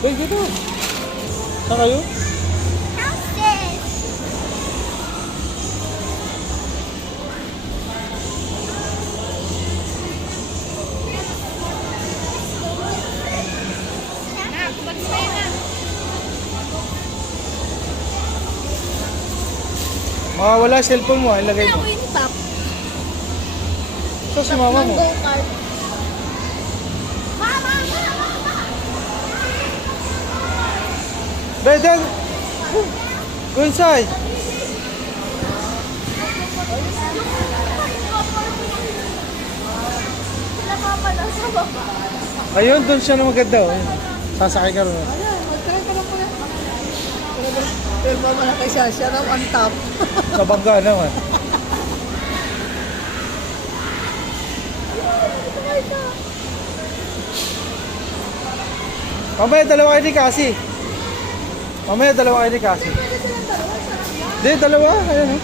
Bay, dito. Saan kayo? Houses. Makawala cellphone mo, ilagay mo. Yung top. Ito si mama mo. Go-kart. Mama! Bay, then. Go inside. Sila papa na sa baba. Ayun, doon siya na maganda. Oh. Ayun. Sasakay ka rin. Ayan, mag-try ka lang po yan. Pero mama na kay Sasha raw on top. Kabangga naman. Mamaya dalawa kayo ni Cassie. Mamaya dalawa kayo ni Cassie. Pwede silang dalawa, sarap yan. Hindi, dalawa. Ayan oh.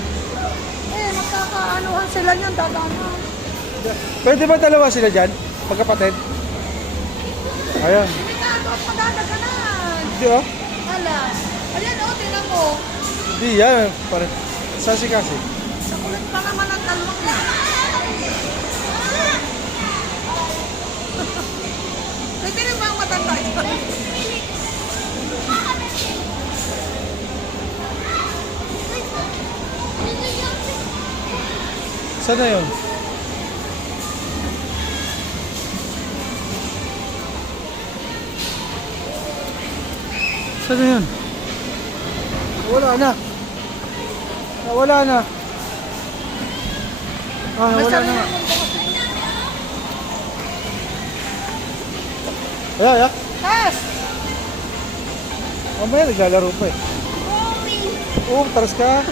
Magkakaanuhan sila niyan, dadama. Pwede ba dalawa sila dyan? Magkapatid? Ayan. Delikado at magdadaganan. Hindi oh. Hala. Ayan o, tingnan mo. Hindi yan. Pare. Saan si Cassie? Sa kulit pa naman ang talong na. Pwede rin ba ang matanda dyan? Saan na yun? Saan na yun? Wala na. Wala na. Ah, wala na. Ayan, ayan. Yes! Mamaya naglalaro pa eh. Oo, taras ka.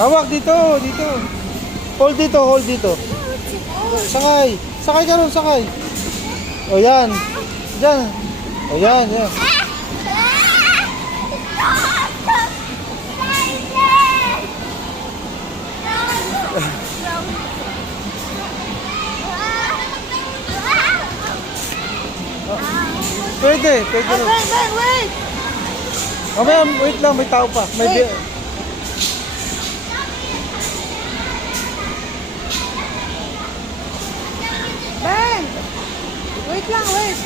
Hawak dito, dito. Hold dito, hold dito. Sakay. Sakay ka ron, sakay. O yan. Diyan. O yan, yan. Pwede, pwede rin. Wait! Mamaya, wait lang, may tao pa. May Wait. Ben! Wait lang, wait.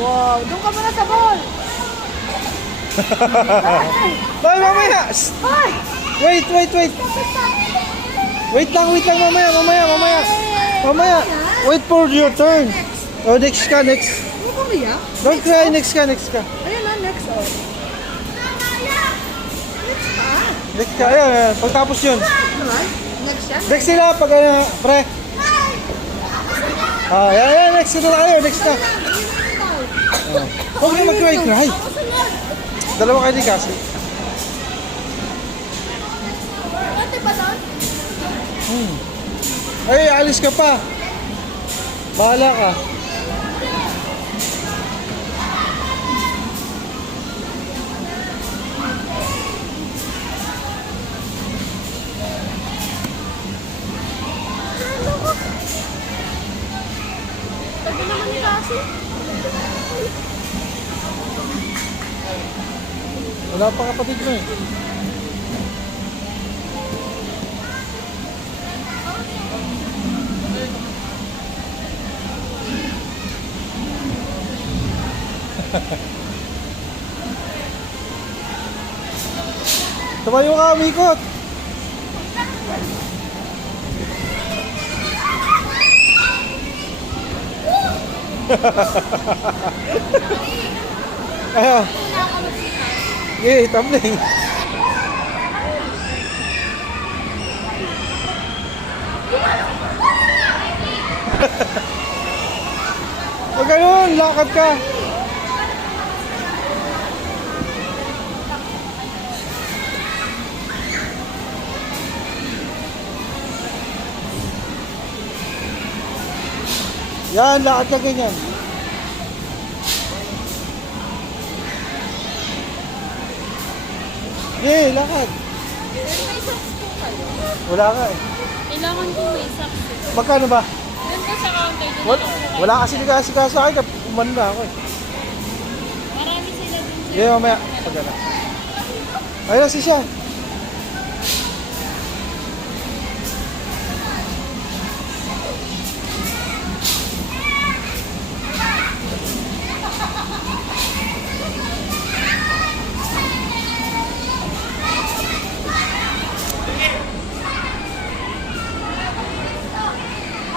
Wow, doon ka muna sa ball. Ay, mamaya! Shh! Hoy! Wait, wait, wait. Wait lang, mamaya, mamaya, mamaya. Mamaya. Wait for your turn. Oh, next ka, next. Ano ko niya? Don't cry, next ka, next ka. Ayun na, next. Oh. Next ka, ayan, ayan. Pagtapos yun. Alright, next yan. Next sila, pag ano, pre. Ah, ayan, ayan, next sila kayo, next na. Ah. Huwag na mag-cry. Dalawa kayo ni Cassie. Ate ba doon? Ay, alis ka pa. Bahala ka. Tabi naman ni Cassie. Wala pa kapatid mo eh. Tumayo ka, umikot. Ayan. Okay, tumbling. Huwag ganun, lakad ka. Yan, lakad ka ganyan. Okay, lakad. May socks po kayo. Wala ka eh. Kailangan po may socks. Magkano ba? Doon po sa counter. Doon Wala, na po kayo. wala kasi nagkasikaso sa akin. Umano na ako eh. Marami sila dun sir. Okay, mamaya. Pagkana. Ayun na si siya.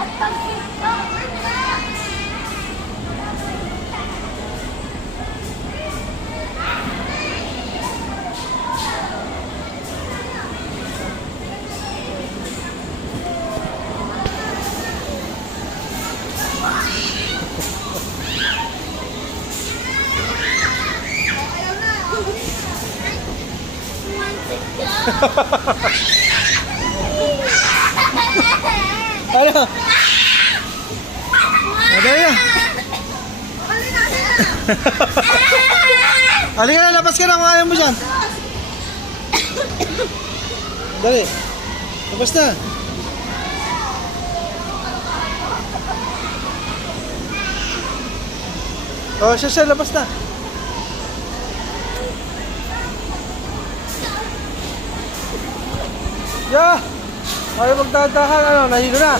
At pag-tiktok. Ano? Madali na. Halika na, labas ka na kung ayaw mo dyan. Dali. Labas na. Oh, siya, labas na. Yeah! Ayaw magdadahan, ano, nahilo na.